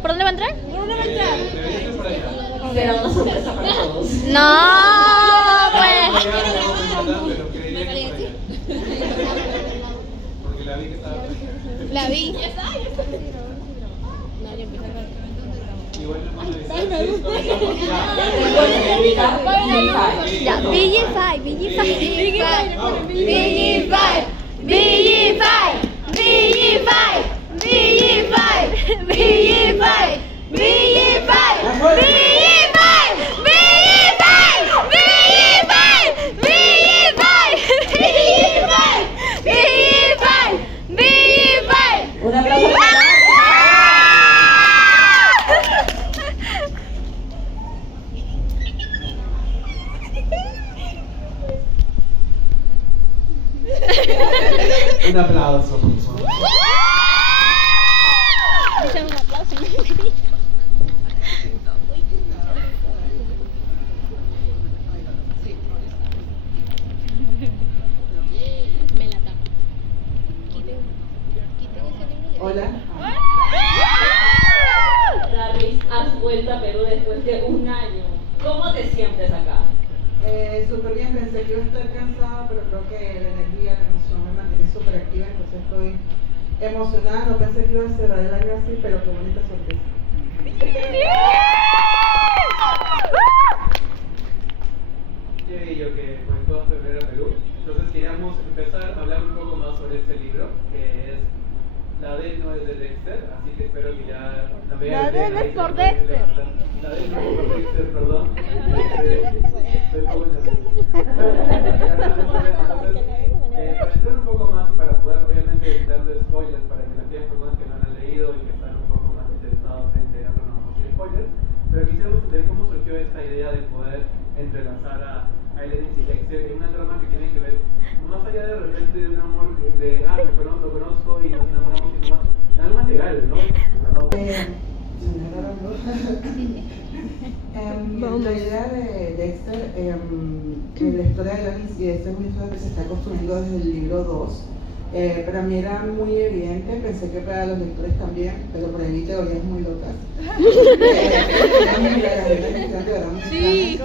¿Por dónde va a entrar? Debería ser por allá. Será una sorpresa para todos. No, pues. Pero creería que por allá. Porque la vi que estaba por allá. La vi. Igual le pone sí, comenzamos ya. Ya, BG5, BG5, BG5, BG5, BG5, BG5, BG5, BG5, Un aplauso para Un aplauso, por favor. un aplauso. Me la tapa. Quiten ese libro de... Hola. Darlis, has vuelto a Perú después de un año. ¿Cómo te sientes acá? Súper bien, pensé que iba a estar cansada, pero creo que la energía, la emoción me mantiene súper activa, entonces estoy emocionada. No pensé que iba a cerrar el año así, pero qué bonita sorpresa. Y yo que pues puedo volver a Perú. Entonces queríamos empezar a hablar un poco más sobre este libro, que es La D no es de Dexter, así que espero que ya la vean. La D no es por Dexter. La D no es por Dexter, perdón. Estoy un poco nervioso. Entonces, para entrar un poco más y para poder obviamente evitar de spoilers para que aquellas personas que no han leído y que están un poco más interesados en leerlo no vamos a hacer spoilers, pero quisiéramos entender cómo surgió esta idea de poder entrelazar a Elenis y Dexter en una trama que tiene que ver más allá de repente de un amor de lo conozco y nos enamoramos, sino más algo más legal, ¿no? La idea de Dexter, la historia de Elenis y Dexter es una historia que se está construyendo desde el libro 2. Para mí era muy evidente, pensé que para los lectores también, pero para mí teorías muy locas. Sí,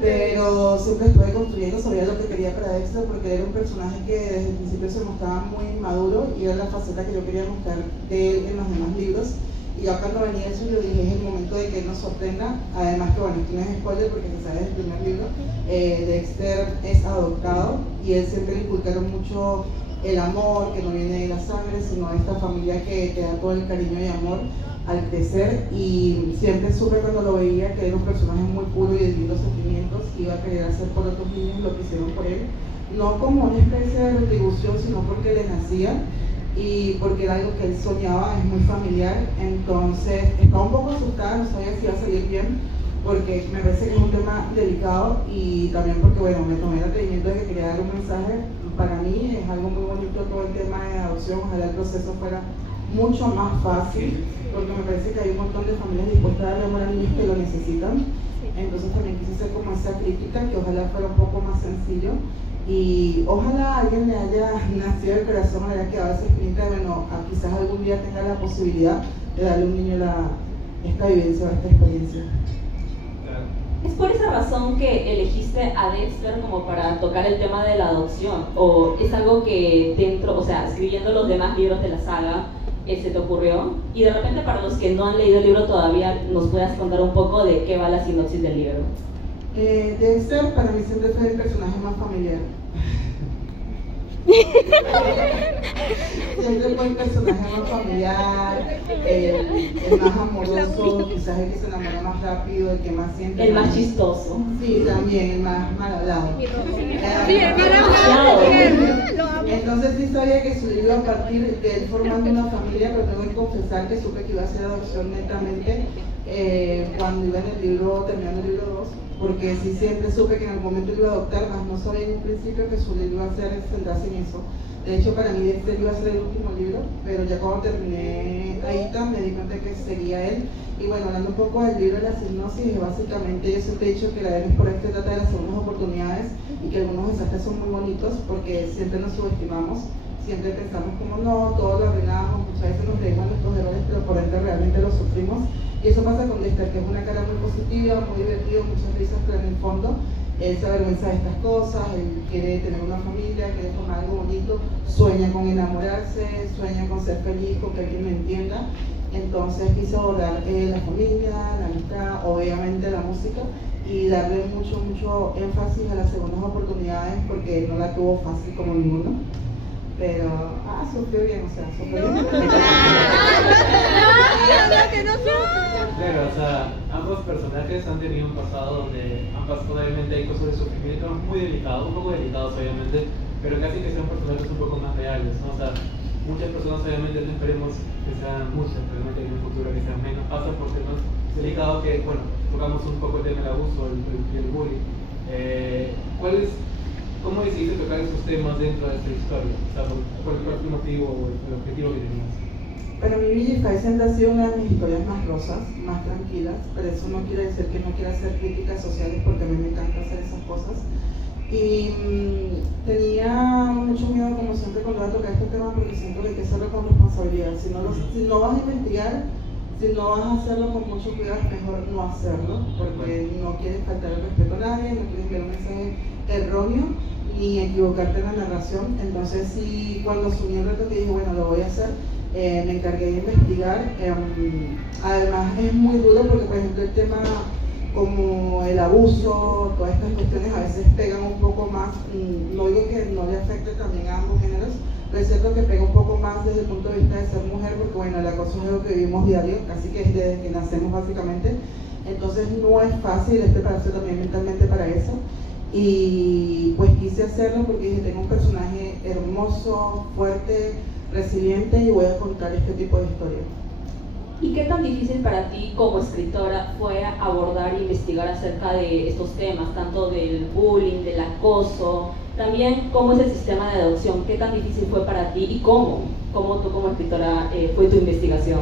pero siempre estuve construyendo, sabía lo que quería para Dexter porque era un personaje que desde el principio se mostraba muy maduro y era la faceta que yo quería mostrar de él en los demás libros. Y yo cuando venía eso yo dije es el momento de que él nos sorprenda, además que bueno, esto no es spoiler porque se sabe desde el primer libro, Dexter es adoptado y él siempre le inculcaron mucho el amor que no viene de la sangre, sino esta familia que te da todo el cariño y amor al crecer, y siempre supe cuando lo veía que era un personaje muy puro y de lindos sentimientos, que iba a querer hacer por otros niños lo que hicieron por él, no como una especie de retribución, sino porque le nacía y porque era algo que él soñaba, es muy familiar. Entonces estaba un poco asustada, no sabía si iba a salir bien, porque me parece que es un tema delicado y también porque bueno, me tomé el atrevimiento de que quería dar un mensaje. Para mí es algo muy bonito todo el tema de adopción, ojalá el proceso fuera mucho más fácil, porque me parece que hay un montón de familias dispuestas a darle amor a niños que lo necesitan. Entonces también quise hacer como esa crítica, que ojalá fuera un poco más sencillo y ojalá a alguien le haya nacido el corazón, le haya quedado esa espinita de bueno, quizás algún día tenga la posibilidad de darle a un niño esta vivencia o esta experiencia. ¿Es por esa razón que elegiste a Dexter como para tocar el tema de la adopción? ¿O es algo que dentro, o sea, escribiendo los demás libros de la saga, se te ocurrió? Y de repente para los que no han leído el libro todavía, ¿nos puedas contar un poco de qué va la sinopsis del libro? Dexter para mí siempre fue el personaje más familiar. Siempre fue el personaje más familiar, el más amoroso, quizás el que se enamora más rápido, el que más siente. El más chistoso. Sí, también, el más mal hablado. Entonces sí sabía que su libro iba a partir de él formando una familia, pero tengo que confesar que supe que iba a ser adopción netamente cuando iba en el libro, terminando el libro 2. Porque sí siempre supe que en algún momento iba a adoptar, más no sabía en un principio que su libro iba a ser centrarse en eso. De hecho, para mí este iba a ser el último libro, pero ya cuando terminé Aita me di cuenta que seguía él. Y bueno, hablando un poco del libro, la sinopsis, básicamente yo siempre he dicho que la Elenis por este trata de las segundas oportunidades y que algunos desastres son muy bonitos porque siempre nos subestimamos, siempre pensamos como no, todo lo arreglamos, muchas veces nos reímos de nuestros errores, pero por dentro realmente los sufrimos. Y eso pasa con Dexter, que es una cara muy positiva, muy divertido, muchas risas, pero en el fondo él se avergüenza de estas cosas, él quiere tener una familia, quiere formar algo bonito, sueña con enamorarse, sueña con ser feliz, con que alguien lo entienda. Entonces quise abordar la familia, la amistad, obviamente la música, y darle mucho énfasis a las segundas oportunidades porque no la tuvo fácil como ninguno. Pero, sufrió bien, o sea, sufrió bien. Claro, o sea, ambos personajes han tenido un pasado donde ambas obviamente hay cosas de sufrimiento muy delicados, un poco delicados obviamente, pero casi que sean personajes un poco más reales, ¿no? O sea, muchas personas obviamente no esperemos que sean muchas, realmente en un futuro que sean menos, pasan por temas delicados que, bueno, tocamos un poco el tema del abuso y el bullying. ¿Cómo decidiste tocar esos temas dentro de esta historia? O sea, ¿cuál fue el motivo o el objetivo que tenías? Para mí Villify siempre ha sido una de mis historias más rosas, más tranquilas, pero eso no quiere decir que no quiera hacer críticas sociales porque a mí me encanta hacer esas cosas. Y tenía mucho miedo, como siempre, cuando iba a tocar este tema porque siento que hay que hacerlo con responsabilidad. Si no vas a investigar, si no vas a hacerlo con mucho cuidado, es mejor no hacerlo, porque no quieres faltar el respeto a nadie, no quieres enviar un mensaje erróneo ni equivocarte en la narración. Entonces sí, cuando asumí el reto que dije, bueno, lo voy a hacer, me encargué de investigar. Además es muy duro porque, por ejemplo, el tema como el abuso, todas estas cuestiones a veces pegan un poco más, no digo que no le afecte también a ambos géneros, pero es cierto que pega un poco más desde el punto de vista de ser mujer, porque bueno, el acoso es algo que vivimos diario, casi que desde que nacemos básicamente. Entonces no es fácil prepararse también mentalmente para eso. Y pues quise hacerlo porque dije, tengo un personaje hermoso, fuerte, resiliente, y voy a contar este tipo de historia. ¿Y qué tan difícil para ti como escritora fue abordar e investigar acerca de estos temas, tanto del bullying, del acoso? También, ¿cómo es el sistema de adopción? ¿Qué tan difícil fue para ti y cómo tú como escritora fue tu investigación?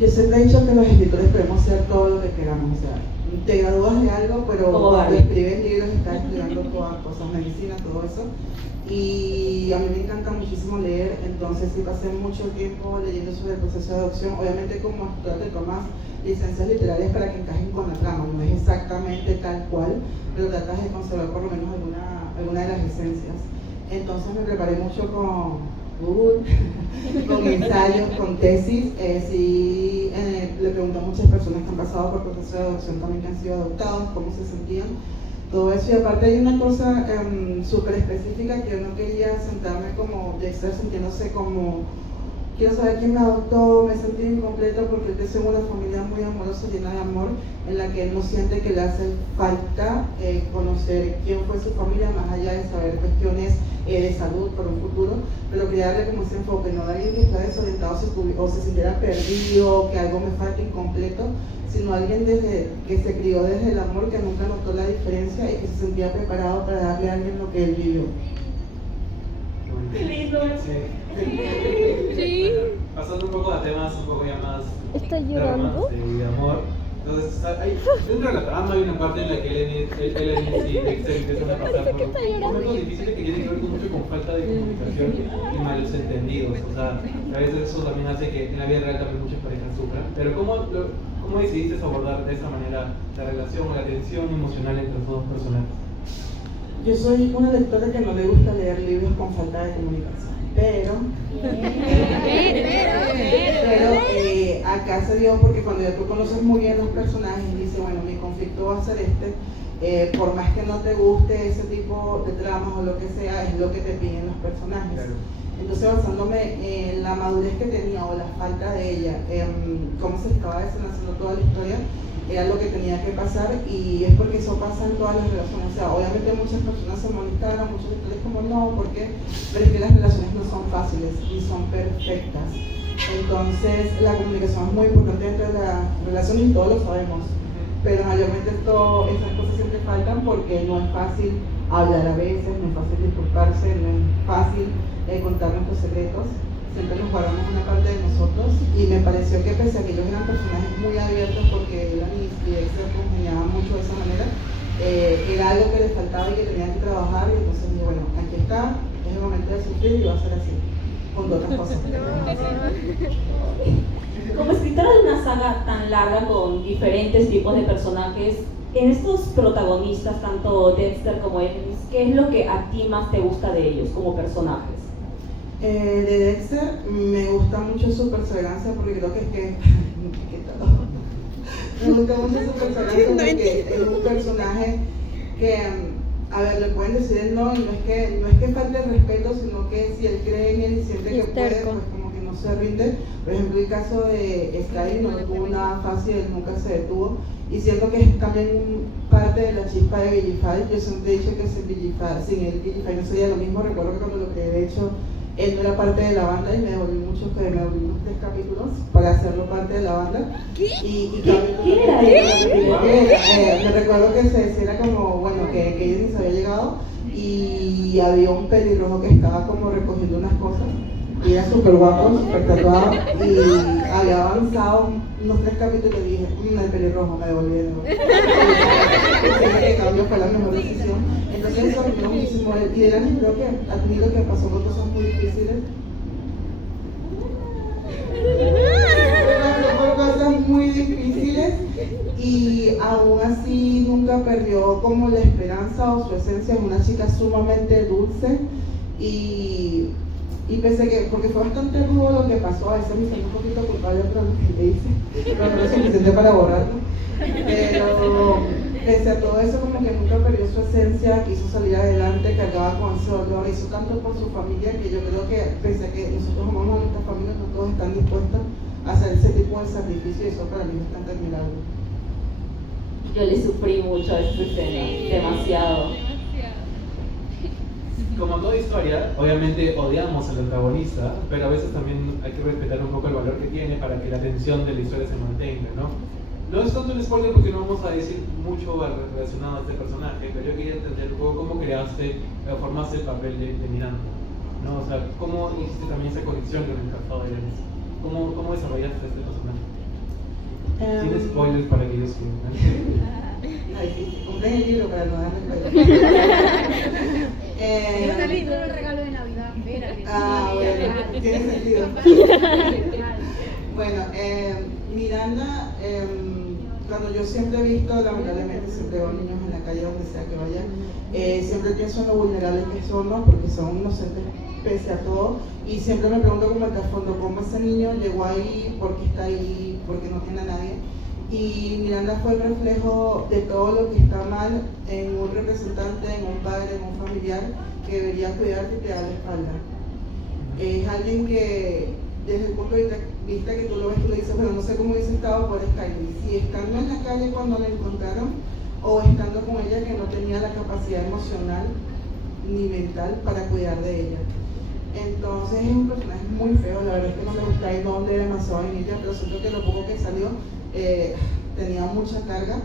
Yo siempre he dicho que los escritores podemos ser todo lo que queramos, o sea, te gradúas de algo, pero cuando escribes libros estás estudiando todas cosas, medicina, todo eso. Y a mí me encanta muchísimo leer, entonces sí pasé mucho tiempo leyendo sobre el proceso de adopción. Obviamente como escritor te tomas licencias literarias para que encajen con la trama, no es exactamente tal cual, pero tratas de conservar por lo menos alguna de las esencias. Entonces me preparé mucho con Google, con ensayos, con tesis. Le pregunté a muchas personas que han pasado por proceso de adopción también, que han sido adoptados, cómo se sentían, todo eso. Y aparte hay una cosa súper específica que yo no quería sentarme como Dexter sintiéndose como quiero saber quién me adoptó, me sentí incompleta, porque él creció en una familia muy amorosa, llena de amor, en la que él no siente que le hace falta conocer quién fue su familia, más allá de saber cuestiones de salud por un futuro, pero quería darle como ese enfoque, no de alguien que está desorientado o se sintiera perdido, que algo me falta incompleto, sino alguien que se crió desde el amor, que nunca notó la diferencia y que se sentía preparado para darle a alguien lo que él vivió. Qué lindo. Sí. Bueno, pasando un poco a temas un poco ya más ¿Está llorando? de amor. Entonces, dentro de la trama hay una parte en la que Elenis y Dexter empiezan a pasar por momentos difíciles que tienen que ver mucho con falta de comunicación y malos entendidos. O sea, a veces eso también hace que en la vida real también muchas parejas sufran. Pero ¿cómo decidiste abordar de esa manera la relación o la tensión emocional entre los dos personajes? Yo soy una lectora que no le gusta leer libros con falta de comunicación, pero acá se dio porque cuando ya tú conoces muy bien los personajes y dices, bueno, mi conflicto va a ser por más que no te guste ese tipo de tramas o lo que sea, es lo que te piden los personajes. Claro. Entonces, basándome en la madurez que tenía o la falta de ella, cómo se estaba desenlazando toda la historia, era lo que tenía que pasar, y es porque eso pasa en todas las relaciones. O sea, obviamente muchas personas se molestaron, muchos lectores como no, porque pero es que las relaciones no son fáciles ni son perfectas. Entonces la comunicación es muy importante dentro de la relación y todos lo sabemos, pero mayormente esas cosas siempre faltan porque no es fácil hablar a veces, no es fácil disculparse, no es fácil contar nuestros secretos. Siempre nos guardamos una parte de nosotros, y me pareció que pese a que ellos eran personajes muy abiertos porque Elenis y Dexter congeniaban mucho de esa manera, era algo que les faltaba y que tenían que trabajar, y entonces dije, bueno, aquí está, es el momento de sufrir y va a ser así. junto a otras cosas. Como escritora de una saga tan larga con diferentes tipos de personajes, en estos protagonistas, tanto Dexter como Ellis, ¿qué es lo que a ti más te gusta de ellos como personajes? De Dexter me gusta mucho su perseverancia porque creo que es que me gusta mucho su perseverancia porque es un personaje que, a ver, le pueden decir el no y no es que falte el respeto, sino que si él cree en él y siente que puede, pues como que no se rinde. Por ejemplo, el caso de Sky no tuvo nada fácil, él nunca se detuvo y siento que es también parte de la chispa de Vigify. Yo siempre he dicho que sin él Vigify no sería lo mismo. Recuerdo que cuando lo creé, de hecho, él no era parte de la banda y me devolví unos 3 capítulos para hacerlo parte de la banda. Y ¿Qué era eso? me recuerdo que se decía como, bueno, que Jaden se había llegado y había un pelirrojo que estaba como recogiendo unas cosas y era súper guapo, súper tatuado y había avanzado unos 3 capítulos y dije, el pelirrojo, me devolví de nuevo. Pensé que el cambio fue la mejor decisión. Entonces eso me gustó muchísimo. Y Dylan creo que ha tenido que pasar por cosas muy difíciles. Pasó por cosas muy difíciles y aún así nunca perdió como la esperanza o su esencia. Es una chica sumamente dulce y pensé que, porque fue bastante rudo lo que pasó, a veces me sentí un poquito culpable por lo que le hice, pero no es suficiente para borrarlo. Pero pese a todo eso, como que nunca perdió su esencia, quiso salir adelante, cargaba con ese dolor, hizo tanto por su familia que yo creo que, pese a que nosotros amamos a nuestra familia, no todos están dispuestos a hacer ese tipo de sacrificio y eso para mí es bastante admirable. Yo le sufrí mucho a esta escena, demasiado. Como toda historia, obviamente odiamos al antagonista, pero a veces también hay que respetar un poco el valor que tiene para que la tensión de la historia se mantenga, ¿no? No es tanto un spoiler porque no vamos a decir mucho relacionado a este personaje, pero yo quería entender un poco cómo creaste o formaste el papel de Miranda, ¿no? O sea, cómo hiciste también esa conexión con el pasado de Ellis. ¿Cómo desarrollaste este personaje? Sin spoilers para que ellos quieran. Ay, sí, compré el libro para no darme spoilers. Está lindo el regalo de Navidad. Bueno, tiene sentido. Bueno, Miranda, cuando yo siempre he visto, lamentablemente siempre veo niños en la calle donde sea que vayan, siempre pienso en lo vulnerables que somos porque son inocentes pese a todo y siempre me pregunto como el trasfondo, cómo ese niño llegó ahí, por qué está ahí, por qué no tiene a nadie. Y Miranda fue el reflejo de todo lo que está mal en un representante, en un padre, en un familiar que debería cuidarte y te da la espalda. Es alguien que desde el punto de vista que tú lo ves, tú le dices, bueno, no sé cómo hubiese estado por Skyler, si estando en la calle cuando la encontraron o estando con ella que no tenía la capacidad emocional ni mental para cuidar de ella. Entonces es un personaje muy feo, la verdad es que no me gusta ir donde demasiado en ella, pero siento que lo poco que salió tenía mucha carga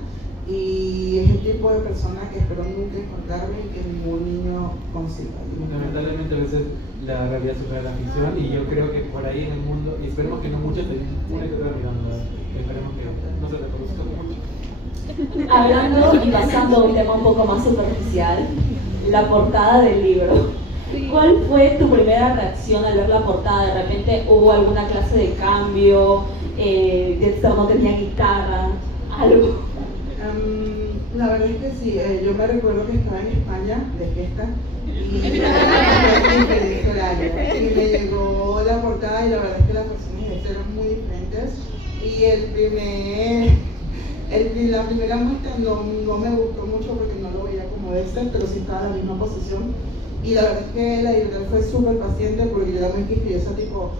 y es el tipo de persona que espero nunca encontrarme y que ningún niño consiga. Lamentablemente a veces la realidad supera la ficción y yo creo que por ahí en el mundo, y esperemos que no muchos, hay una que otra Miranda, esperemos que no se reproduzca mucho. Hablando y pasando a un tema un poco más superficial, la portada del libro. ¿Cuál fue tu primera reacción al ver la portada? ¿De repente hubo alguna clase de cambio? ¿Dexter no tenía guitarra? ¿Algo? La verdad es que sí, yo me recuerdo que estaba en España de fiesta y me llegó la portada y la verdad es que las versiones de Dexter eran muy diferentes y la primera muestra no me gustó mucho porque no lo veía como Dexter, pero sí estaba en la misma posición y la verdad es que la editorial fue súper paciente porque yo era muy quisquillosa, tipo,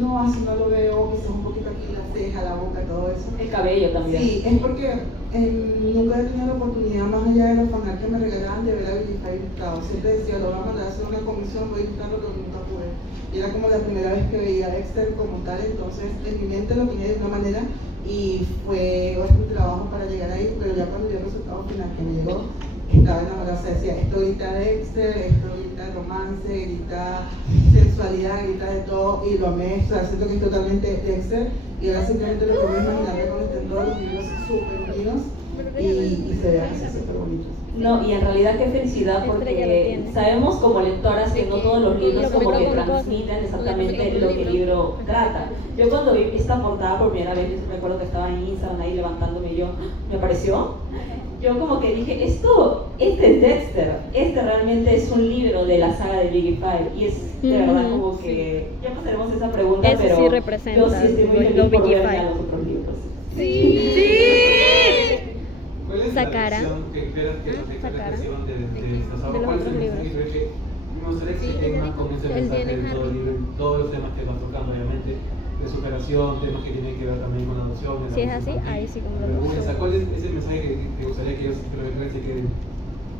no, así no lo veo, quizás un poquito aquí la ceja, la boca, todo eso. El cabello también. Sí, es porque nunca he tenido la oportunidad, más allá de los fanarts que me regalaban, de ver a Vigify ilustrado. Siempre decía, lo voy a mandar a hacer una comisión, voy a ilustrarlo, pero nunca pude. Y era como la primera vez que veía a Dexter como tal, entonces en mi mente lo tenía de una manera y fue bastante trabajo para llegar ahí, pero ya cuando dio el resultado final que me llegó, estaba enamorada, o sea, decía, esto grita Dexter, esto grita romance, grita sensualidad, grita de todo, y lo amé, o sea, siento que es totalmente Dexter, y ahora simplemente lo que voy a imaginar cuando estén todos los libros súper unidos y se vean así súper bonitos. No, y en realidad qué felicidad porque sabemos como lectoras que no todos los libros como que transmiten exactamente lo que el libro trata. Yo cuando vi esta portada por primera vez, yo recuerdo que estaba en Instagram ahí levantándome y me pareció, yo como que dije, esto es Dexter, este realmente es un libro de la saga de Biggie Five, y es de verdad como que, ya pasaremos esa pregunta, Eso pero sí representa yo sí estoy muy feliz por Biggie ver Five. a los otros libros. ¿Cuál es Sacara. la lección que esperas que los lectores Sacara. reciban de esta saga? De los ¿Cuál es el otros mensaje que crees que me gustaría que se quede más con ese mensaje de todo el libro, todos los temas que vas tocando, obviamente, de superación, temas que tienen que ver también con la adopción? Si es así, ahí sí como lo vergüenza. ¿Cuál es ese mensaje que te gustaría que los lectores se queden?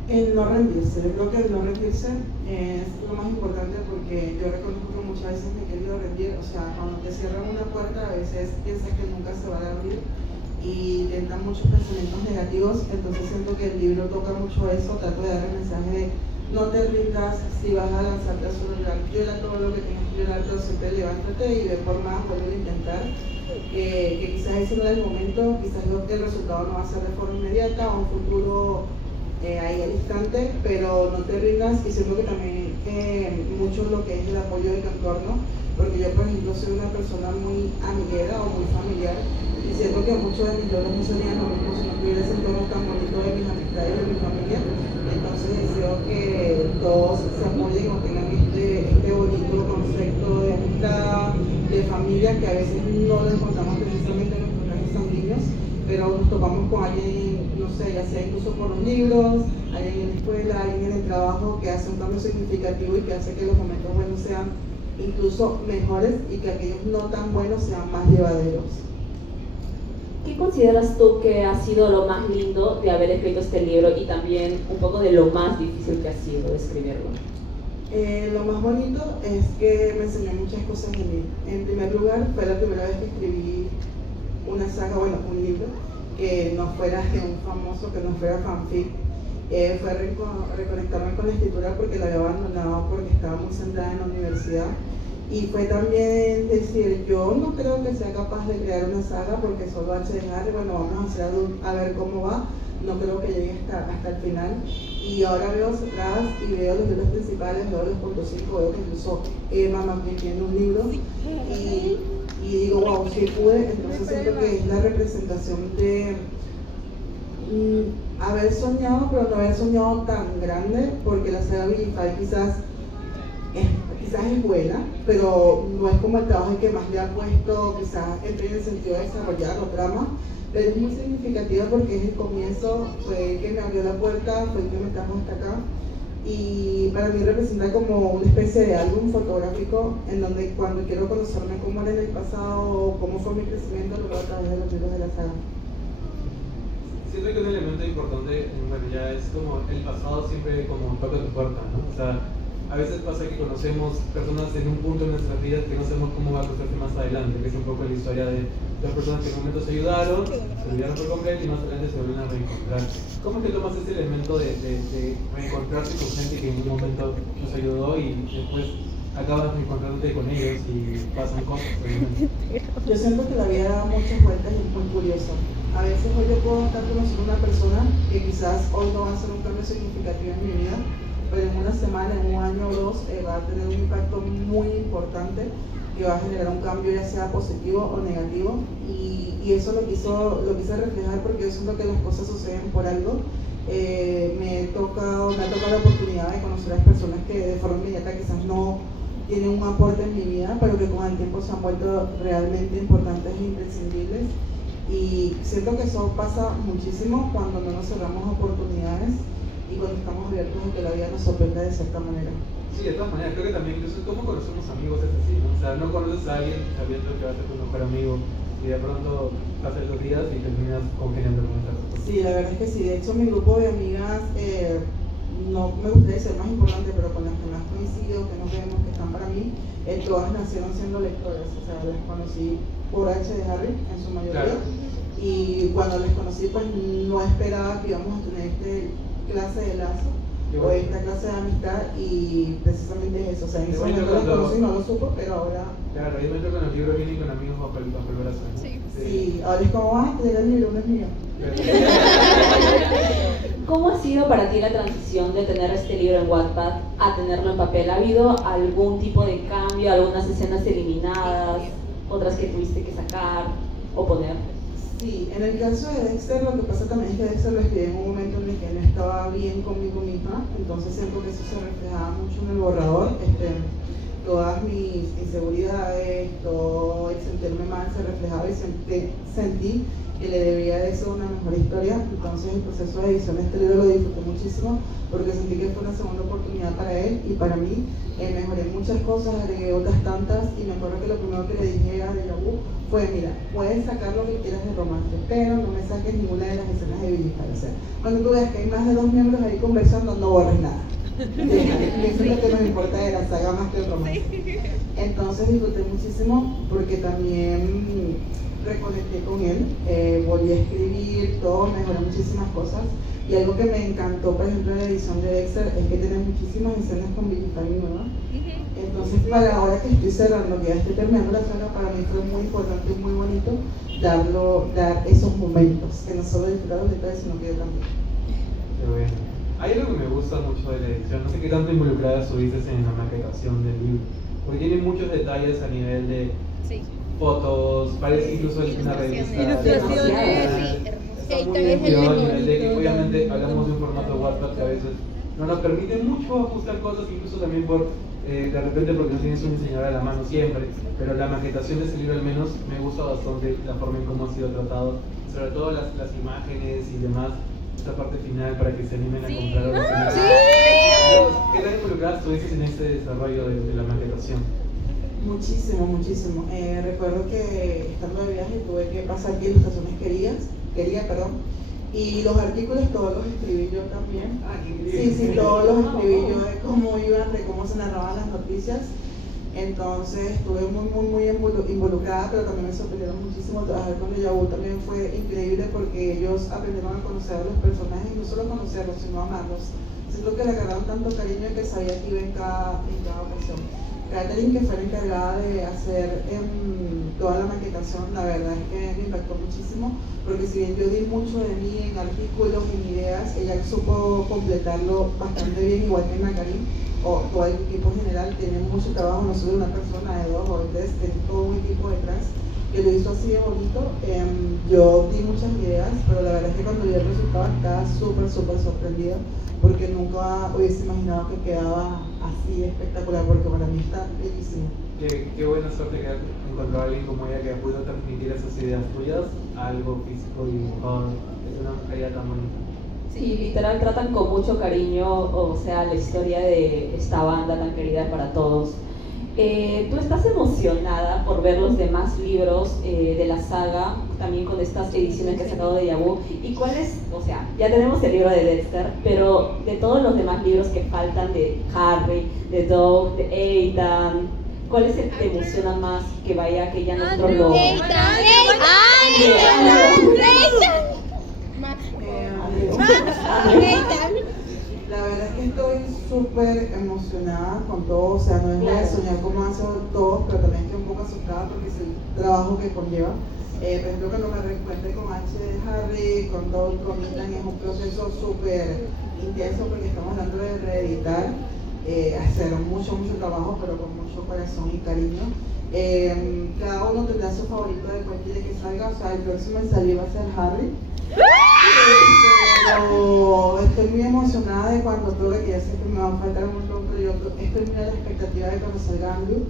El no rendirse, yo creo que el no rendirse es lo más importante porque yo reconozco que muchas veces me he querido rendir, o sea, cuando te cierran una puerta a veces piensas que nunca se va a abrir y te entran muchos pensamientos negativos, entonces siento que el libro toca mucho eso, trato de dar el mensaje de no te rindas, si vas a lanzarte a solo llora todo lo que tienes que llorar, pero siempre levántate y ve por más, vuelve a intentar, que quizás ese no es el momento, quizás el resultado no va a ser de forma inmediata o un futuro ahí al instante, pero no te rindas y siento que también mucho lo que es el apoyo de tu entorno, porque yo por ejemplo soy una persona muy amiguera o muy familiar y siento que muchos de mis logros no serían lo mismo si no tuviera ese entorno tan bonito de mis amistades y de mi familia, entonces deseo que todos se apoyen o tengan este bonito concepto de amistad, de familia que a veces no lo encontramos precisamente en nuestros países sanguíneos, pero nos topamos con alguien, no sé, ya sea incluso por los libros, alguien en la escuela, alguien en el trabajo que hace un cambio significativo y que hace que los momentos buenos sean incluso mejores y que aquellos no tan buenos sean más llevaderos. ¿Qué consideras tú que ha sido lo más lindo de haber escrito este libro y también un poco de lo más difícil que ha sido escribirlo? Lo más bonito es que me enseñó muchas cosas de mí. En primer lugar, fue la primera vez que escribí una saga, bueno, un libro, que no fuera de un famoso, que no fuera fanfic. Fue reconectarme con la escritura porque la había abandonado porque estaba muy centrada en la universidad. Y fue también decir, yo no creo que sea capaz de crear una saga porque solo H de Harry, bueno, vamos a hacer a ver cómo va, no creo que llegue hasta el final. Y ahora veo hacia atrás y veo los libros principales, veo los puntos 5, veo que incluso Emma McQueen tiene un libro y digo, wow, sí pude. Entonces siento que es la representación de haber soñado, pero no haber soñado tan grande, porque la saga Biggie Five quizás es buena, pero no es como el trabajo que más le ha puesto, quizás en el sentido de desarrollar o trama, pero es muy significativa porque es el comienzo, fue el que me abrió la puerta, fue el que me trajo hasta acá, y para mí representa como una especie de álbum fotográfico en donde cuando quiero conocerme cómo era en el pasado o cómo fue mi crecimiento, lo veo a través de los libros de la saga. Siento que un elemento importante, bueno, ya es como el pasado siempre como toca tu puerta, ¿no? O sea, a veces pasa que conocemos personas en un punto en nuestras vidas que no sabemos cómo va a cruzarse más adelante, que es un poco la historia de dos personas que en un momento se ayudaron, se olvidaron por completo y más adelante se vuelven a reencontrar. ¿Cómo es que tomas ese elemento de reencontrarse con gente que en un momento nos ayudó y después acabas reencontrándote con ellos y pasan cosas, obviamente? Yo siento que la vida da muchas vueltas y es muy curiosa. A veces hoy yo puedo estar conociendo a una persona que quizás hoy no va a hacer un cambio significativo en mi vida, pero en una semana, en un año o dos, va a tener un impacto muy importante que va a generar un cambio ya sea positivo o negativo, y eso lo quise reflejar porque yo siento que las cosas suceden por algo. Me ha tocado la oportunidad de conocer a las personas que de forma inmediata quizás no tienen un aporte en mi vida, pero que con el tiempo se han vuelto realmente importantes e imprescindibles, y siento que eso pasa muchísimo cuando no nos cerramos oportunidades y cuando estamos abiertos a que la vida nos sorprenda de cierta manera. Sí, de todas maneras, creo que también incluso cómo conocemos amigos es así, ¿no? O sea, no conoces a alguien sabiendo que va a ser tu mejor amigo y de pronto pasan los días y terminas congeniando con esa persona. Sí, la verdad es que sí. De hecho, mi grupo de amigas, no me gustaría ser más importante, pero con las que más coincido, que nos vemos, que están para mí, todas nacieron siendo lectoras. O sea, las conocí por H de Harry en su mayoría. Claro. Y cuando les conocí, pues no esperaba que íbamos a tener clase de lazo o esta clase de amistad, y precisamente es eso. O sea, en ese momento los conocí, no lo supo, pero ahora... Claro, yo me entro con los libros, vienen con amigos bajo el brazo, ¿no? Sí. Sí, ahora es como, te llega el libro, no es mío. ¿Cómo ha sido para ti la transición de tener este libro en Wattpad a tenerlo en papel? ¿Ha habido algún tipo de cambio, algunas escenas eliminadas, otras que tuviste que sacar o poner? Sí, en el caso de Dexter, lo que pasa también es que Dexter lo escribí en un momento en el que no estaba bien conmigo misma, entonces siento que eso se reflejaba mucho en el borrador. Todas mis inseguridades, todo el sentirme mal se reflejaba y sentí que le debía de eso una mejor historia. Entonces el proceso de edición de este libro lo disfruté muchísimo porque sentí que fue una segunda oportunidad para él y para mí. Mejoré muchas cosas, agregué otras tantas y me acuerdo que lo primero que le dije a Deja Vu fue: mira, puedes sacar lo que quieras de romance, pero no me saques ninguna de las escenas de Villifier. O sea, cuando tú veas que hay más de 2 miembros ahí conversando, no borres nada. Eso es lo que nos importa de la saga más que el romance. Entonces disfruté muchísimo porque también reconecté con él, volví a escribir, todo, mejoré muchísimas cosas. Y algo que me encantó, por ejemplo, en la edición de Dexter, es que tiene muchísimas escenas con Villifier, ¿no? Entonces, para ahora que estoy cerrando, que ya estoy terminando la saga, para mí fue muy importante y muy bonito dar esos momentos, que no solo disfrutaron de todo, sino que yo también. Qué bueno. Hay algo que me gusta mucho de la edición, no sé qué tanto involucrada estuviste en la maquetación del libro, porque tiene muchos detalles a nivel de fotos, parece incluso una revista. Ilustraciones, Está muy bien cuidado a nivel de que obviamente hablamos de un formato Wattpad que a veces no nos permite mucho ajustar cosas, incluso también por de repente porque no tienes un diseñador a la mano siempre, pero la maquetación de este libro al menos me gusta bastante la forma en cómo ha sido tratado, sobre todo las imágenes y demás, esta parte final para que se animen a comprar los ¿Qué tan involucrada estuviste en este desarrollo de la maquetación? Muchísimo, muchísimo. Recuerdo que estando de viaje tuve que pasar qué ilustraciones quería, y los artículos todos los escribí yo también. Sí, todos los escribí yo de cómo iban, de cómo se narraban las noticias. Entonces estuve muy involucrada, pero también me sorprendieron muchísimo. Trabajar con Deja Vu también fue increíble porque ellos aprendieron a conocer a los personajes, y no solo conocerlos, sino amarlos. Siento que le agarraron tanto cariño que sabía que iba en cada ocasión. Catherine, que fue la encargada de hacer toda la maquetación, la verdad es que me impactó muchísimo, porque si bien yo di mucho de mí en artículos, en ideas, ella supo completarlo bastante bien, igual que Nakarim, o todo el equipo general. Tiene mucho trabajo, no solo una persona, de 2 o 3, tiene todo un equipo detrás que lo hizo así de bonito. Yo di muchas ideas, pero la verdad es que cuando vi el resultado estaba súper sorprendida, porque nunca hubiese imaginado que quedaba así espectacular, porque para mí está bellísimo. Qué buena suerte que encontró a alguien como ella que pudo transmitir esas ideas tuyas a algo físico y dibujado. Es una calidad tan bonita. Sí, literal tratan con mucho cariño, o sea, la historia de esta banda tan querida para todos. ¿Tú estás emocionada por ver los demás libros de la saga, también con estas ediciones que ha sacado Deja Vu? ¿Y cuál es, o sea, ya tenemos el libro de Dexter, pero de todos los demás libros que faltan, de Harry, de Doug, de Ethan, ¿cuál es el que te emociona más que vaya, que ya nosotros lo... La verdad es que estoy súper emocionada con todo, o sea, no es de soñar como hacen todos, pero también estoy un poco asustada porque es el trabajo que conlleva. Por ejemplo, cuando me reencuentre con H de Harry, con Doug, con Ethan, es un proceso súper intenso porque estamos hablando de reeditar, hacer mucho trabajo, pero con mucho corazón y cariño. Cada uno tendrá su favorito de cualquiera que salga, o sea, el próximo en salir va a ser Harry. Pero estoy muy emocionada de cuando toque, que ya sé que me va a faltar un montón, pero yo estoy muy a la expectativa de cuando salga Andrew,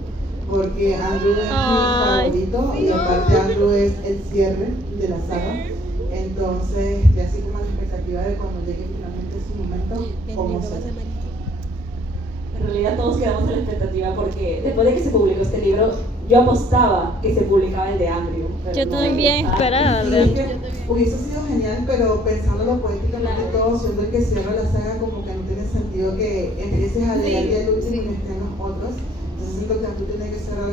porque Andrew es mi favorito y aparte Andrew es el cierre de la saga. Entonces estoy así como a la expectativa de cuando llegue finalmente su momento, cómo será. En realidad todos quedamos a la expectativa porque después de que se publicó este libro, yo apostaba que se publicaba el de Andrew. Yo también esperaba. Sí, es que hubiese sido genial, pero pensándolo poéticamente todo, siendo el que cierra la saga, como que no tiene sentido que empieces a leer ya el último y no estén los otros. Entonces siento que tú tienes que cerrar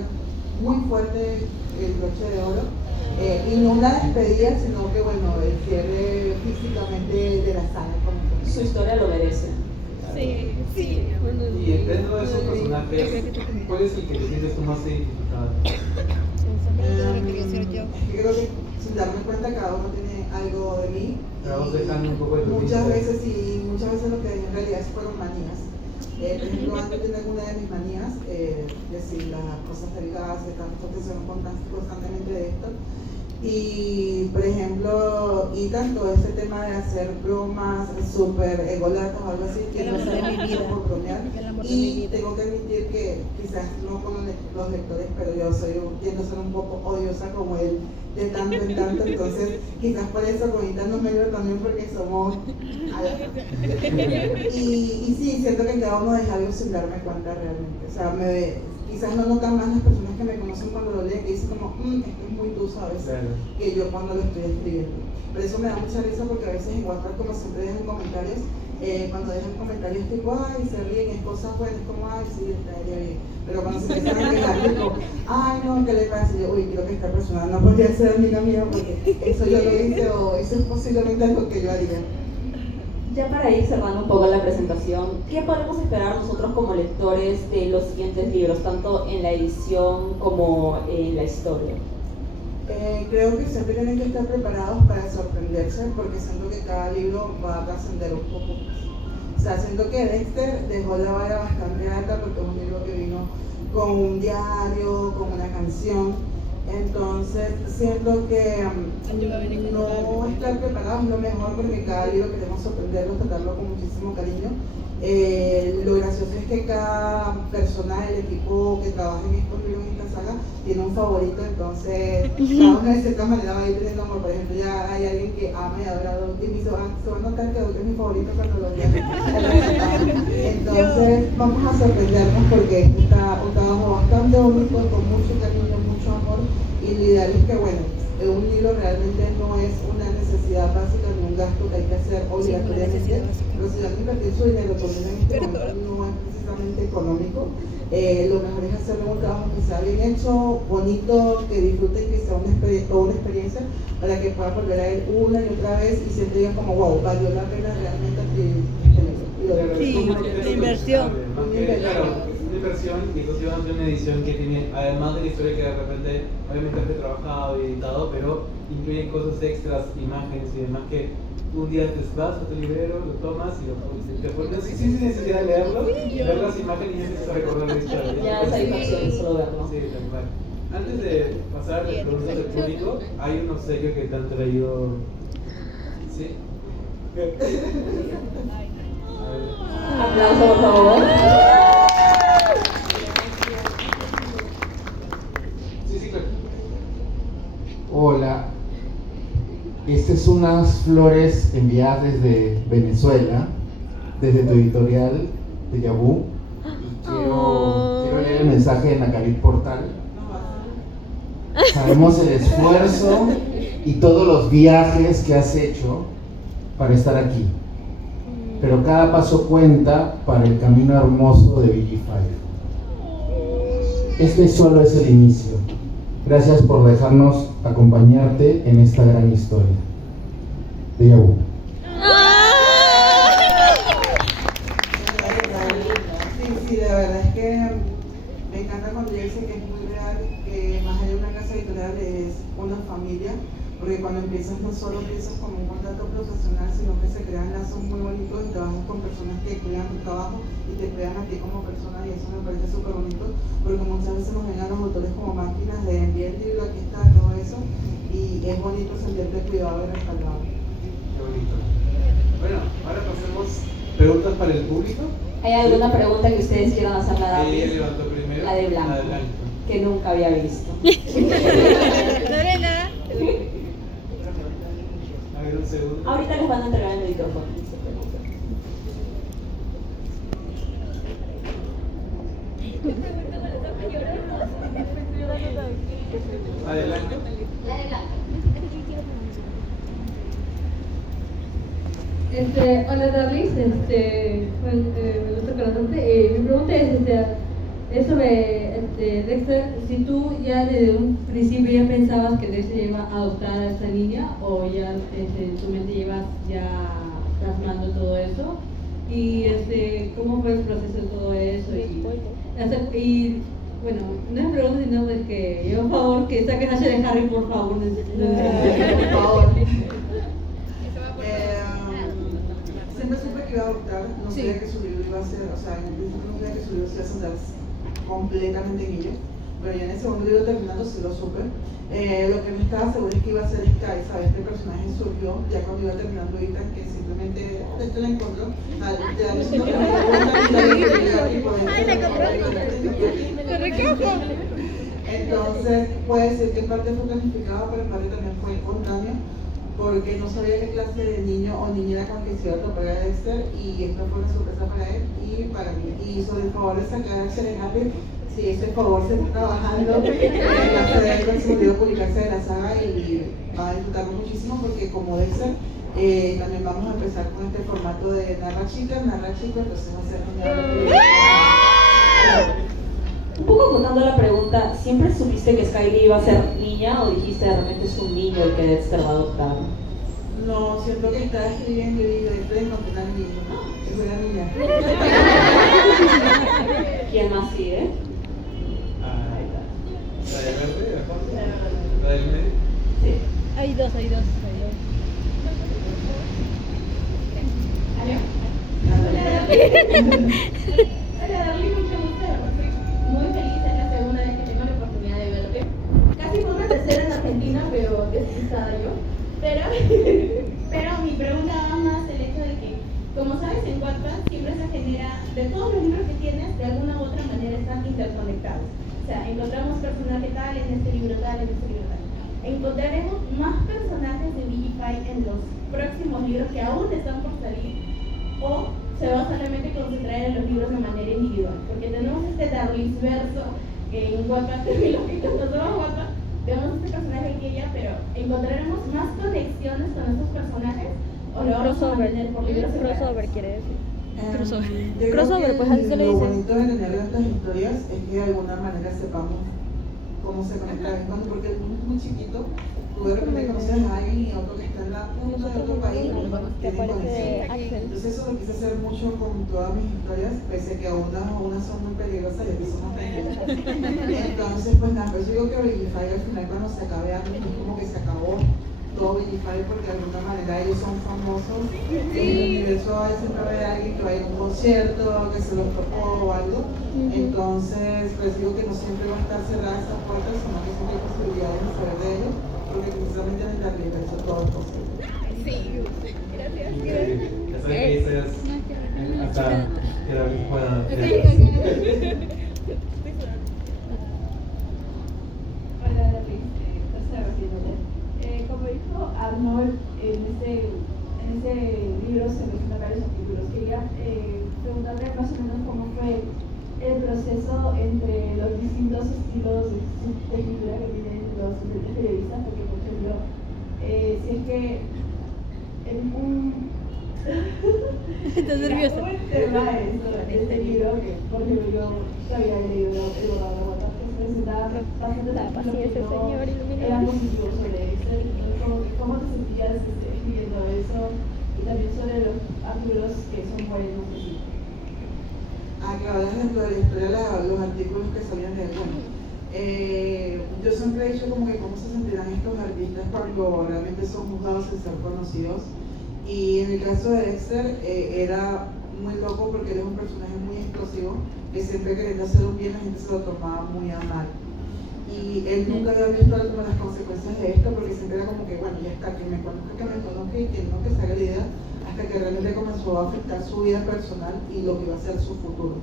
muy fuerte el broche de oro. Y no una despedida, sino que bueno, el cierre físicamente de la saga como tal. Su historia lo merece. Sí. Y dentro de esos personajes, ¿cuál es el que te sientes tú más identificado? Creo que sin darme cuenta cada uno tiene algo de mí. Vamos dejando un poco de tu muchas vida. veces lo que dejé en realidad fueron manías. Por ejemplo, antes de alguna de mis manías, decir las cosas del gas, de estar constantemente de esto. Y, por ejemplo, y tanto ese tema de hacer bromas súper egolatas o algo así, que no sé por bromear. Y tengo que admitir que quizás no con los lectores, pero yo tiendo a ser un poco odiosa como él de tanto en tanto, entonces quizás por eso con Ita nos me ayuda también porque somos y sí, siento que cada uno deja algo sin darme cuenta realmente, o sea, quizás no notan más las personas que me conocen cuando lo leen, que dicen como, esto es muy tú, ¿sabes? Claro. Que yo cuando lo estoy escribiendo. Pero eso me da mucha risa porque a veces en WhatsApp, como siempre dejan comentarios, cuando dejan comentarios tipo, ay, se ríen, es cosas buenas, como, ay, sí, estaría bien. Pero cuando se empiezan a quejar, tipo, ay, no, ¿qué le pasa? Y yo, uy, creo que esta persona no podría ser amiga mía porque eso yo lo hice o eso es posiblemente algo que yo haría. Ya para ir cerrando un poco la presentación, ¿qué podemos esperar nosotros como lectores de los siguientes libros, tanto en la edición como en la historia? Creo que siempre tienen que estar preparados para sorprenderse porque siento que cada libro va a trascender un poco más. O sea, siento que Dexter dejó la vara bastante alta porque es un libro que vino con un diario, con una canción. Entonces, siento que no estar preparados es lo mejor porque cada libro queremos sorprenderlos, tratarlo con muchísimo cariño. Lo gracioso es que cada persona del equipo que trabaja en estos libros, en esta saga, tiene un favorito, entonces cada uno de cierta manera va a ir teniendo amor. Por ejemplo, ya hay alguien que ama y adora a Doug y se va a notar que Doug es mi favorito cuando lo lea. Entonces vamos a sorprendernos porque este está un trabajo bastante bonito, con mucho cariño, mucho amor, y lo ideal es que, bueno, un libro realmente no es una necesidad básica ni un gasto que hay que hacer obligatoriamente, pero si van a invertir su dinero con en este momento no es precisamente económico, lo mejor es hacerlo un trabajo que sea bien hecho, bonito, que disfruten, que sea toda una experiencia para que puedan volver a ir una y otra vez y siempre digan como, wow, valió la pena realmente escribir este libro. Sí, la inversión. Claro, una inversión y de una edición que tiene, además de la historia que de repente obviamente has trabajado y editado, pero incluye cosas extras, imágenes y demás que un día te vas a tu librero, lo tomas y te pones sin necesidad de leerlo, ver las imágenes y empiezas a recordar la historia. Ya es satisfacción solo verlo. Sí, tal cual. Antes de pasar a las preguntas del público, hay un obsequio que te han traído. ¿Sí? Aplauso, por favor. Sí, claro. Hola, estas son unas flores enviadas desde Venezuela, desde tu editorial de Yabú. Y quiero leer el mensaje de Nacarit Portal. Sabemos el esfuerzo y todos los viajes que has hecho para estar aquí, pero cada paso cuenta para el camino hermoso de Villify. Este solo es el inicio. Gracias por dejarnos acompañarte en esta gran historia. De Yabú. Sí, la verdad es que me encanta cuando ella dice que es muy real, que más allá de una casa editorial es una familia, porque cuando empiezas no solo empiezas como un contrato profesional, sino que se crean lazos muy bonitos y trabajas con personas que cuidan tu trabajo y te cuidan a ti como persona, y eso me parece súper bonito, porque muchas veces nos ven a los autores como máquinas de enviar el libro, aquí está, todo eso, y es bonito sentirte cuidado y respaldado. Qué bonito. Bueno, ahora pasemos preguntas para el público. ¿Hay alguna pregunta que ustedes quieran hacer a David? Ella levantó primero. La de blanco. La de blanco. Que nunca había visto. Lorena. A ver, un segundo. Ahorita les van a entregar el micrófono. No se preocupen. Adelante. Hola Darlis, me gusta conocerte. Mi pregunta es sobre Dexter, si tú ya desde un principio ya pensabas que Dexter iba a adoptar a esta niña o ya en tu mente llevas ya plasmando todo eso, y cómo fue el proceso de todo eso, y bueno, no es pregunta sino pues que yo por favor que saques a de Harry, por favor, por favor. que iba a adoptar, no sabía que su libro iba a ser, o sea, en el principio no sabía que su libro se iba a centrar completamente en ello, pero ya en el segundo libro terminando sí lo supe. Lo que no estaba seguro es que iba a ser Sky, ¿sabes? Este personaje surgió ya cuando iba terminando ahorita, que simplemente esto lo encontró. Entonces, puede ser que en parte fue planificado, pero en parte también fue espontáneo, porque no sabía qué clase de niño o niña era con que se iba a topar a Dexter, y esto fue una sorpresa para él y para mí. Y sobre el favor de sacar a Serenate, sí, ese favor se está trabajando, va a ser el próximo libro publicarse de la saga y va a disfrutarlo muchísimo porque como Dexter, también vamos a empezar con este formato de narra chica, entonces va a ser genial. Un poco apuntando a la pregunta, ¿siempre supiste que Skyler iba a ser niña o dijiste de repente es un niño el que Dexter va a adoptar? No, siento que estaba escribiendo y Dexter encontré una niña, es una niña. ¿Quién más sigue? ¿La de verde, de fondo? ¿La del medio? Sí. Hay dos. Hola Darly, mucho gusto. Estoy muy feliz, es la segunda vez que tengo la oportunidad de verte. Casi fue una tercera en Argentina, pero despistada yo. Pero mi pregunta va más el hecho de que, como sabes, en Wattpad siempre se genera, de todos los libros que tienes, de alguna u otra manera están interconectados. O sea, encontramos personaje tal, en este libro tal, en este libro tal. Encontraremos más personajes de Vigify en los próximos libros que aún están por salir, o se va solamente a concentrar en los libros de manera individual, porque tenemos este Darlis verso que en Wattpad, lo que nosotros Wattpad, vemos este personaje aquí y allá, pero ¿encontraremos más conexiones con estos personajes o lo vamos a mantener por libros separados? Crossover quiere decir. Yo Crossover, creo que pues así se le lo dice. bonito de tener estas historias es que de alguna manera sepamos cómo se conecta porque el mundo es muy chiquito. Tú de repente conoces a alguien y a otro que está en la punta de otro país y Que tienen aparece conexión. Axel. Entonces eso lo quise hacer mucho con todas mis historias, pese a que unas son muy peligrosas y otras son más tranquilas. Entonces, pues nada, pues yo digo que Vigify al final cuando se acabe algo, es como que se acabó todo Vigify porque de alguna manera ellos son famosos. En el universo siempre va a haber alguien que vaya a un concierto, que se los tocó o algo. Entonces, pues digo que no siempre va a estar cerrada esa puerta, sino que siempre hay posibilidades de saber de ellos, porque precisamente en el universo todo es posible. Sí, gracias. Ya sabes que dices hasta que David pueda. Hola Darly, tercera repitiéndote. Como dijo Arnold, en ese libro se presentan varios artículos. Quería preguntarle más o menos cómo fue el proceso entre los distintos estilos de escritura que tienen los diferentes periodistas, porque por ejemplo, si es que en un Estás nerviosa. ¿Cómo el tema este libro que por ejemplo yo había leído el borrador de Wattpad que se presentaba bastante La paciencia, Señor, ilumina. eran positivos sobre esto, cómo te sentías escribiendo eso y también sobre los artículos que son buenos de sí. Claro, dentro de la historia los artículos que salían de él. Bueno, yo siempre he dicho como que cómo se sentirán estos artistas cuando realmente son juzgados sin ser conocidos. Y en el caso de Dexter era muy loco porque él es un personaje muy explosivo que siempre queriendo hacer un bien la gente se lo tomaba muy a mal. Y él nunca había visto como las consecuencias de esto porque siempre era como que bueno, ya está, que me conozca y que no que se haga la idea, hasta que realmente comenzó a afectar su vida personal y lo que iba a ser su futuro.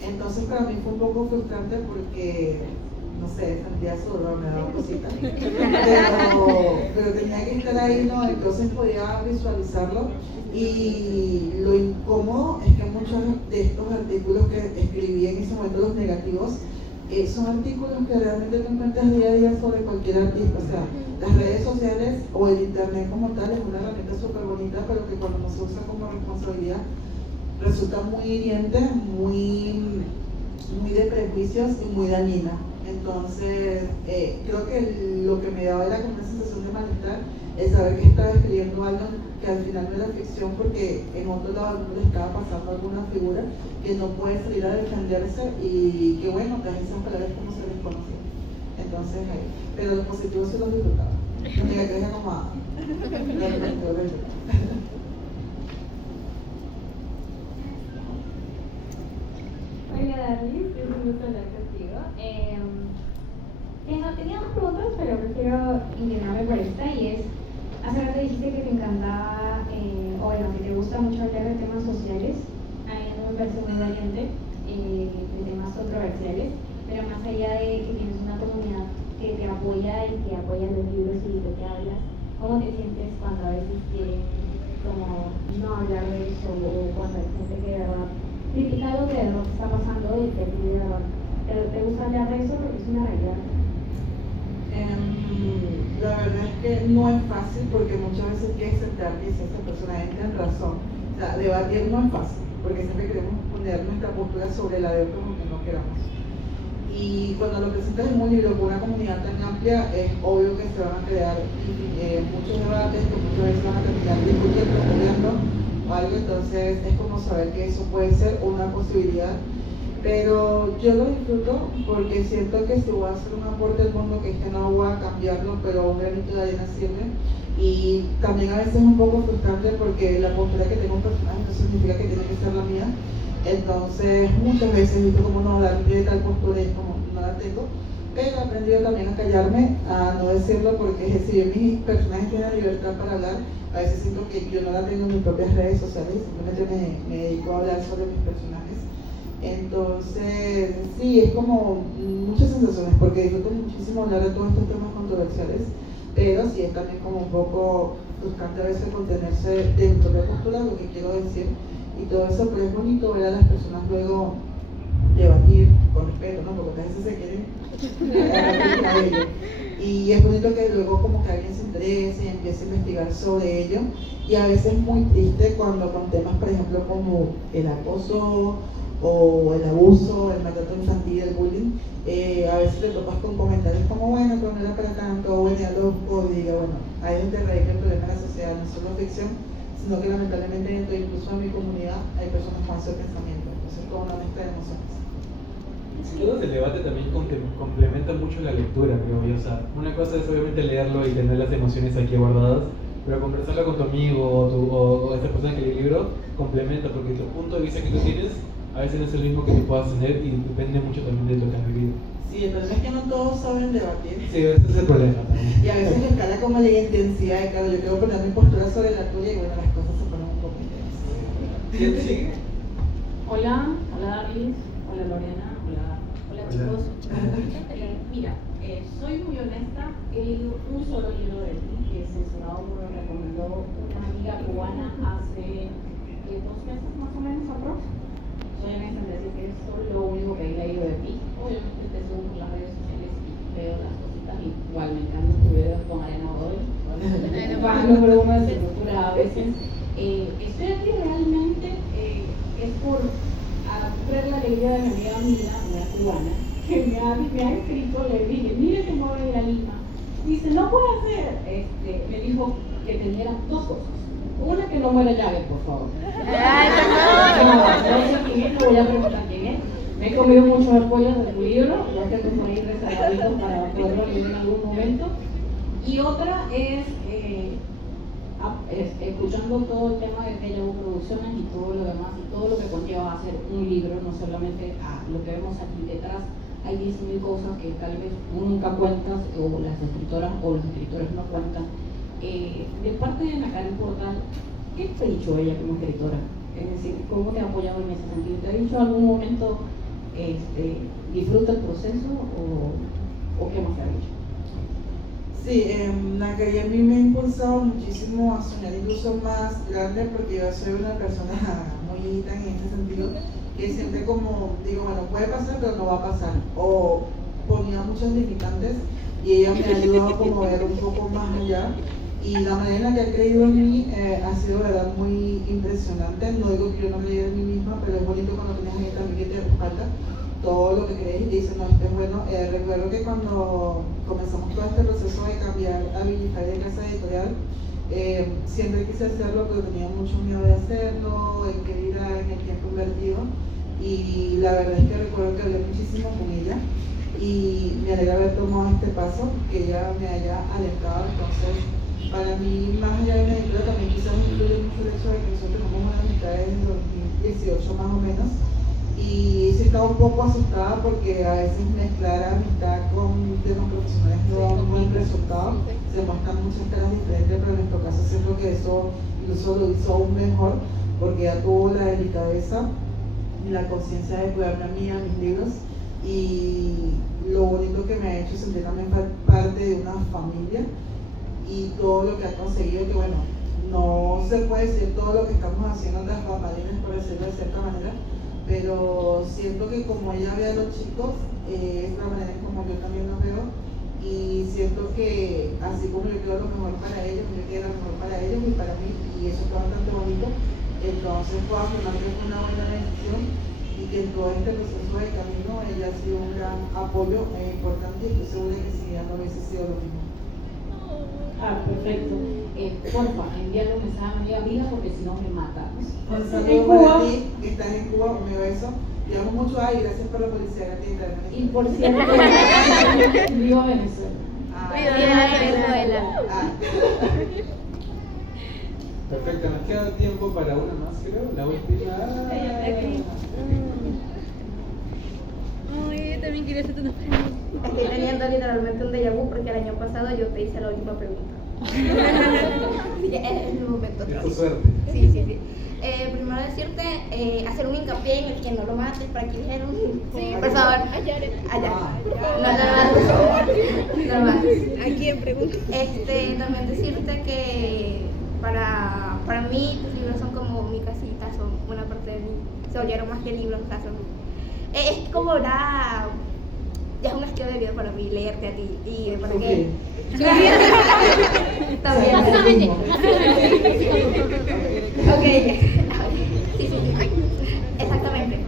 Entonces para mí fue un poco frustrante porque no sé, sentía su dolor, me daba cositas, pero tenía que estar ahí, ¿no? Entonces podía visualizarlo y lo incómodo es que muchos de estos artículos que escribí en ese momento, los negativos, son artículos que realmente te encuentras día a día sobre cualquier artista, o sea, las redes sociales o el internet como tal es una herramienta súper bonita, pero que cuando no se usa como responsabilidad resulta muy hiriente, muy de prejuicios y muy dañina. Entonces, creo que lo que me daba era como una sensación de malestar, el saber que estaba escribiendo algo que al final no era ficción porque en otro lado del mundo le estaba pasando alguna figura que no puede salir a defenderse y que bueno, que esas palabras como se les conoce. Entonces, pero los positivos se los disfrutaba. Los negativos era como, Darlis, es un gusto hablar contigo. Tenía dos preguntas, pero prefiero inclinarme por esta y es, hace rato dijiste que te encantaba, o bueno, que te gusta mucho hablar de temas sociales. A mí no me parece muy valiente, de temas controversiales, pero más allá de que tienes una comunidad que te apoya y que apoya los libros y lo que hablas, ¿cómo te sientes cuando a veces quieren como no hablar de eso o cuando hay gente que de verdad critica algo que de verdad está pasando y que a ti de verdad te gusta hablar de eso porque es una realidad? La verdad es que no es fácil porque muchas veces quieres sentarte y si esa persona entra en razón. O sea, debatir no es fácil porque siempre queremos poner nuestra postura sobre la de otros aunque no queramos. Y cuando lo presentas en un libro con una comunidad tan amplia, es obvio que se van a crear muchos debates que muchas veces van a terminar discutiendo, peleando o algo, entonces es como saber que eso puede ser una posibilidad. Pero yo lo disfruto porque siento que si voy a hacer un aporte al mundo, que es que no voy a cambiarlo, pero un granito de arena sirve. Y también a veces es un poco frustrante porque la postura que tengo un personaje no significa que tiene que ser la mía. Entonces muchas veces he visto como no dar de tal postura y como no la tengo. Pero he aprendido también a callarme, a no decirlo, porque si bien mis personajes tienen libertad para hablar, a veces siento que yo no la tengo en mis propias redes sociales, simplemente me dedico a hablar sobre mis personajes. Entonces, sí, es como muchas sensaciones, porque disfruto muchísimo hablar de todos estos temas controversiales, pero sí es también como un poco frustrante a veces contenerse de mi propia postura, lo que quiero decir, y todo eso, pero es bonito ver a las personas luego debatir con respeto, ¿no? Porque a veces se quieren agarrar a ello. Y es bonito que luego como que alguien se interese y empiece a investigar sobre ello, y a veces es muy triste cuando con temas, por ejemplo, como el acoso, o el abuso, el maltrato infantil, el bullying, a veces te topas con comentarios como bueno, pero no era para tanto, o bueno, ya o diga, bueno, ahí es donde radica el problema de la sociedad, no solo ficción, sino que lamentablemente dentro incluso de mi comunidad hay personas con ese pensamiento, entonces es como una mezcla de emociones. Sin duda el debate también complementa mucho la lectura, creo yo. O sea, una cosa es obviamente leerlo y tener las emociones aquí guardadas, pero conversarlo con tu amigo o esa persona que lee el libro complementa, porque tu punto de vista que tú tienes a veces no es el mismo que tú puedas tener y depende mucho también de lo que has vivido. Sí, el problema es que no todos saben debatir. Sí, ese es el problema también. Y a veces le escala como la intensidad, y claro, yo quiero poner mi postura sobre la tuya y bueno, las cosas se ponen un poco intensas. ¿Quién sigue? Hola Darlis, hola Lorena, hola chicos. Mira, soy muy honesta, he leído un solo libro de ti, que es Censurado, me lo recomendó una amiga cubana hace 2 meses más o menos aprox. Soy honesta en decir que esto es lo único que he leído de ti. Obviamente te subo por las redes sociales y veo las cositas, igual me encantan tus videos con Arena Godoy, fan número 1 de su cultura a veces. Estoy aquí realmente, es por ver la alegría de mi amiga Mila, una cubana, que me ha escrito, le dije, mire que me voy a ir a Lima. Dice, no puede hacer. Me dijo que tenía 2 cosas. Una, que no muera llave, por favor. No sé quién es, no voy a preguntar quién es. Me he comido muchos spoilers de tu libro, ya que tengo ahí rezagaditos para poderlo leer en algún momento. Y otra es escuchando todo el tema de Deja Vu Producciones y todo lo demás, y todo lo que conlleva hacer un libro, no solamente lo que vemos aquí detrás. Hay 10.000 cosas que tal vez nunca cuentas, o las escritoras o los escritores no cuentan. De parte de Nakaren Portal, ¿qué te ha dicho ella como escritora? Es decir, ¿cómo te ha apoyado en ese sentido? ¿Te ha dicho en algún momento, disfruta el proceso o qué más te ha dicho? Sí, Nakaren a mí me ha impulsado muchísimo a soñar incluso más grande, porque yo soy una persona muy viejita en ese sentido, que siempre como digo, bueno, puede pasar pero no va a pasar, o ponía muchos limitantes y ella me ha ayudado como a ver un poco más allá, y la manera en la que ha creído en mí ha sido de verdad muy impresionante. No digo que yo no creía en mí misma, pero es bonito cuando tienes gente también que te respalda todo lo que crees y te dice, no, esto es bueno. Recuerdo que cuando comenzamos todo este proceso de cambiar a Vilify de casa editorial, siempre quise hacerlo, pero tenía mucho miedo de hacerlo, en qué dirá, en el tiempo invertido, y la verdad es que recuerdo que hablé muchísimo con ella y me alegra haber tomado este paso, que ella me haya alentado. Entonces, para mí, más allá de una editorial, también quizás influye mucho el hecho de que nosotros tenemos una mitad de 2018 más o menos, y si estado un poco asustada porque a veces mezclar amistad con temas profesionales no da un buen resultado. Se muestran muchas caras diferentes, pero en nuestro caso siento que eso incluso lo hizo aún mejor porque ya tuvo la delicadeza y la conciencia de cuidarme a mí, a mis libros, y lo bonito que me ha hecho sentir también parte de una familia y todo lo que ha conseguido, que bueno, no se puede decir todo lo que estamos haciendo en las bambalinas, por decirlo de cierta manera, pero siento que como ella ve a los chicos, es la manera en como yo también los veo, y siento que así como yo quiero lo mejor para ellos, yo quiero lo mejor para ellos y para mí, y eso está bastante bonito. Entonces puedo afirmar que fue una buena decisión y que en todo este proceso de camino ella ha sido un gran apoyo importante, y estoy segura que si ella no hubiese sido lo mismo. Perfecto. Porfa, envíale un mensaje a mi amiga porque si no me mata. Un saludo para ti, que estás en Cuba, un beso. Te amo mucho, y gracias por la publicidad que te Y por cierto, viva Venezuela. Viva Venezuela. Perfecto, nos queda tiempo para una más, creo. La última. Ay, yo también quería hacerte una pregunta. Estoy teniendo literalmente un déjà vu porque el año pasado yo te hice la última pregunta. Así que es el momento. Es tu suerte. Sí. Primero decirte, hacer un hincapié en el que no lo mates, para que dijeron, sí, por favor. Allá. No lo mates. ¿A quién pregunto? También decirte que para mí tus libros son como mi casita, son una parte de mí. Se volvieron más que libros, o sea, es como ya es un estilo de vida para mí leerte a ti y para que también. Ok. Sí. Exactamente,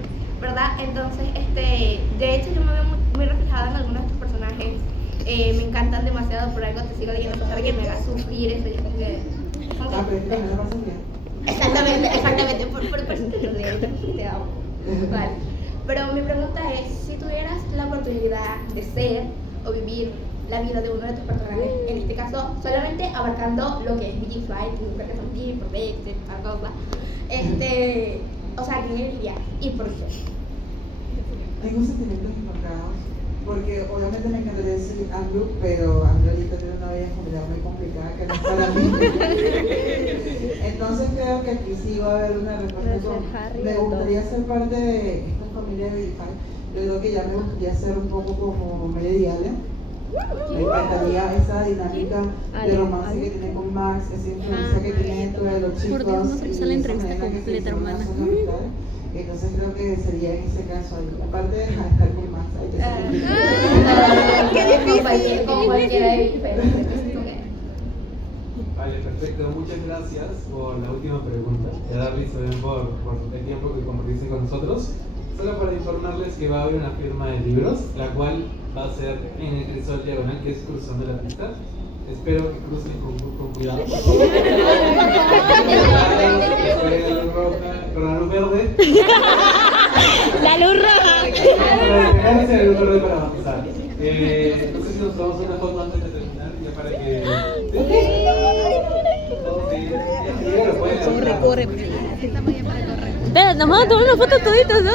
¿verdad? Entonces, de hecho yo me veo muy reflejada en algunos de tus personajes. Me encantan demasiado, por algo te sigo leyendo, para que me haga sufrir eso. Yo como que exactamente, por eso te lo leo, te amo. Vale. Pero mi pregunta es, si tuvieras la oportunidad de ser o vivir la vida de uno de tus personajes, en este caso solamente abarcando lo que es BG Flight, BG Protect, tal cosa, o sea, ¿quién elegirías? ¿Y por qué? Tengo sentimientos encontrados, porque obviamente me encantaría decir Andrew, pero Andrew ahorita tiene una vida familiar muy complicada que no es para mí. Entonces creo que aquí sí va a haber una respuesta. Me gustaría ser parte de esta familia de Vidify. Yo creo que ya me gustaría ser un poco como Mediale. Me encantaría esa dinámica de romance que tiene con Max, esa influencia que tiene dentro de los chicos. Por Dios, no se hizo la y esa entrevista manera que se completa, hicieron hermana. lazos de amistad. Entonces creo que sería en ese caso ahí. Aparte de estar con Max, hay que ser ¡Qué difícil! Con cualquiera de mis Vale, perfecto. Muchas gracias por la última pregunta. Y a Darlis también por el tiempo que compartiste con nosotros. Solo para informarles que va a haber una firma de libros, la cual va a ser en el crisol diagonal, que es cruzando la pista. Espero que crucen con cuidado. La luz roja, con la luz verde. La luz roja. Para la luz verde para avanzar. No sé si nos tomamos una foto antes de terminar, ya para que... Corre. Espera, nos vamos a tomar una foto toditos, ¿no?